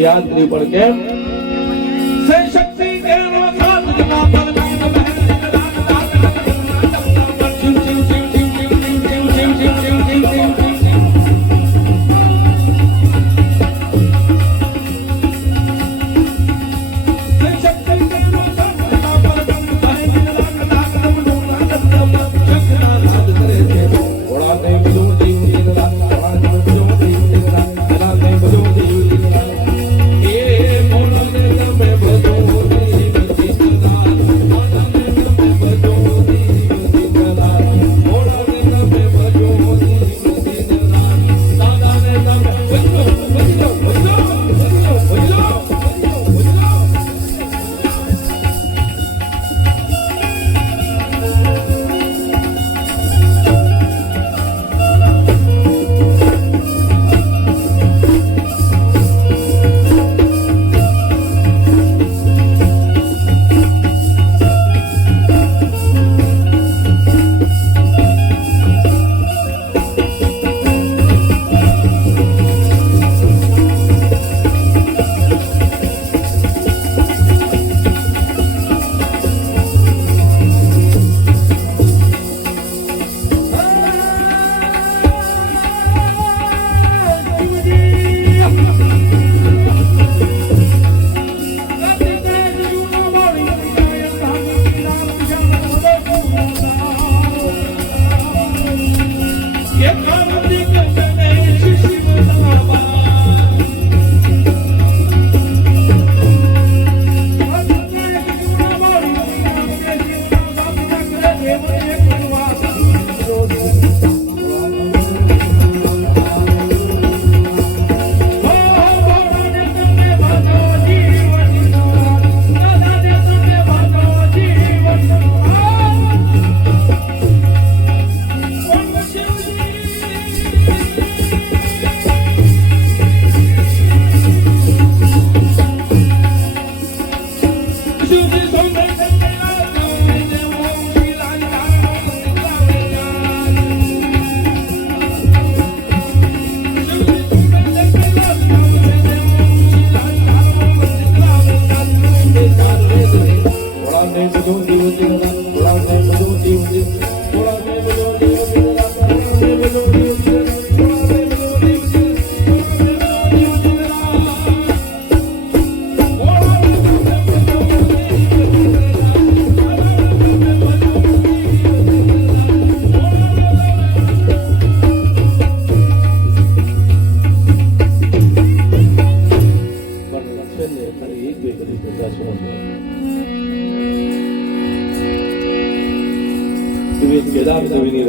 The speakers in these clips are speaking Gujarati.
યાદ કરી પણ કેમ સે શક્તિ તેરો સાથ જમા પર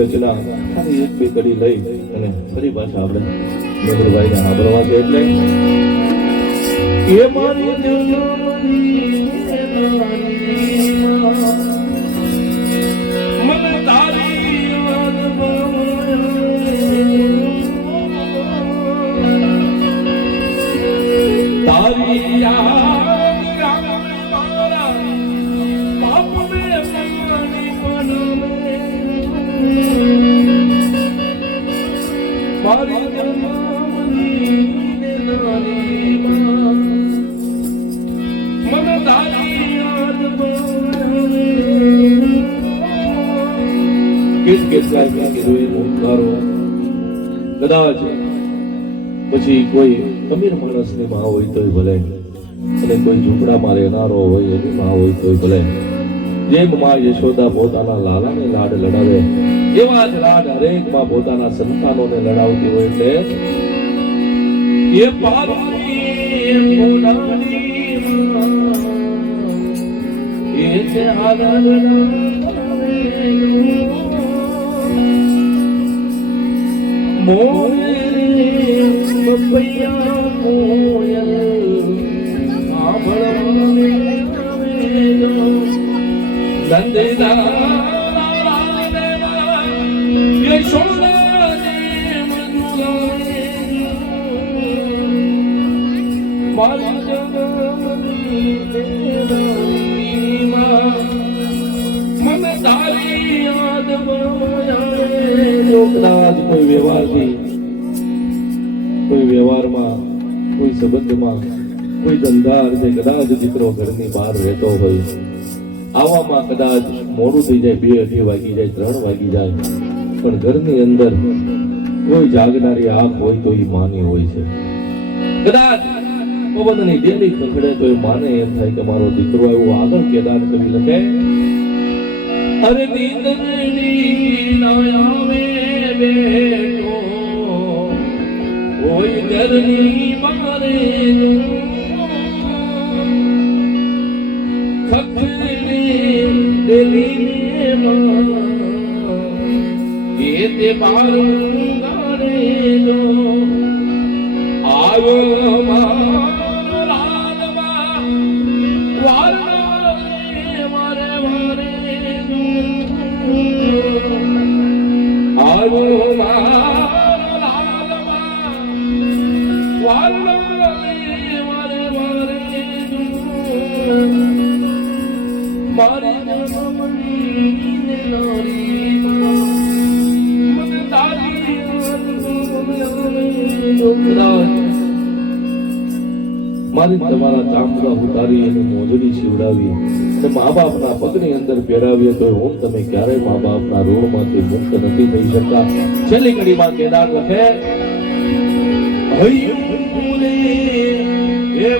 રચના ખાલી એક બે કડી લઈ અને ફરી પાછા આપણે મેમરભાઈને સાંભળવા છે એટલે એ મારી મને તારી કદાચ પછી કોઈ અમીર માણસની માં હોય તોય ભલે અને કોઈ ઝૂંપડામાં રહેનારો હોય એની માં હોય તોય ભલે જેમ માં યશોદા પોતાના લાલાને લાડ લડાવે એવા જ લાડ હરેક માં પોતાના સંતાનોને લડાવતી હોય એટલે એ પાર્વતી એ છે મોરે પપૈયા મોયલ આભળવાને નંદના યશોદા મારી જગમની મને તારી યાદ જો કદાચ કોઈ વ્યવહારમાં કોઈ સંબંધમાં કોઈ ધંધા અર્થે કદાચ દીકરો ઘરની બહાર રહેતો હોય, આવવામાં કદાચ મોડું થઈ જાય, 2-2:30 વાગી જાય, 3 વાગી જાય, પણ ઘરની અંદર કોઈ જાગનારી આંખ હોય તો એ માની હોય છે. કદાચ પવનની ડેલી ખખડે તો એ માને એમ થાય કે મારો દીકરો એવું આગળ કેદાર કરી લખે. અરે નીંદની ના આવે બેટો કોઈ ઘરની મારે ખખડે ડેલી માં એ તે બારું ગારે જો આવ્યો મારો લાલમાં વારણે મારે મારે આવ્યો મારો લાલમાં વારણે મારે મારે મારે જન્મની નારી મને તારી મારી તમારા ચામડા ઉતારી એની મોજડી શિવડાવી અને મા બાપના પગની અંદર પહેરાવીએ તો હું તમે ક્યારેય મા બાપના ઋણમાંથી મુક્ત નથી થઈ શકતા. છેલ્લી કડીમાં કેદાર લખે હૈયું રે હે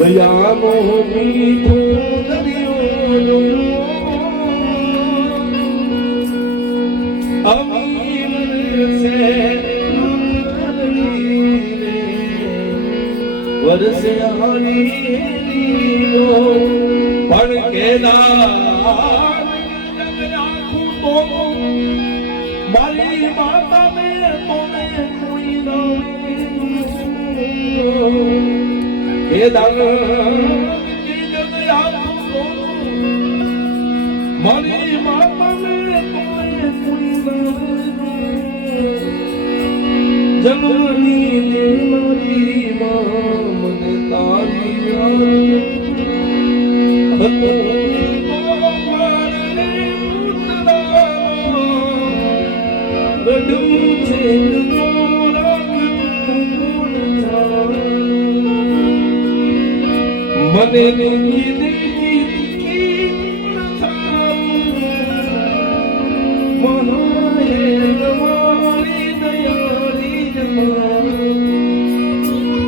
દયાનો મીઠો દરિયો અમીર સે વરસે હરી પણ કેદાર આખું તો મારી માતા ને તોને કોઈ કેદાર આખું તો મારી માતા ને તોને કોઈ જન્મની દેવરી મને તારી મને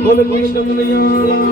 બોલે કૃષ્ણ કનૈયા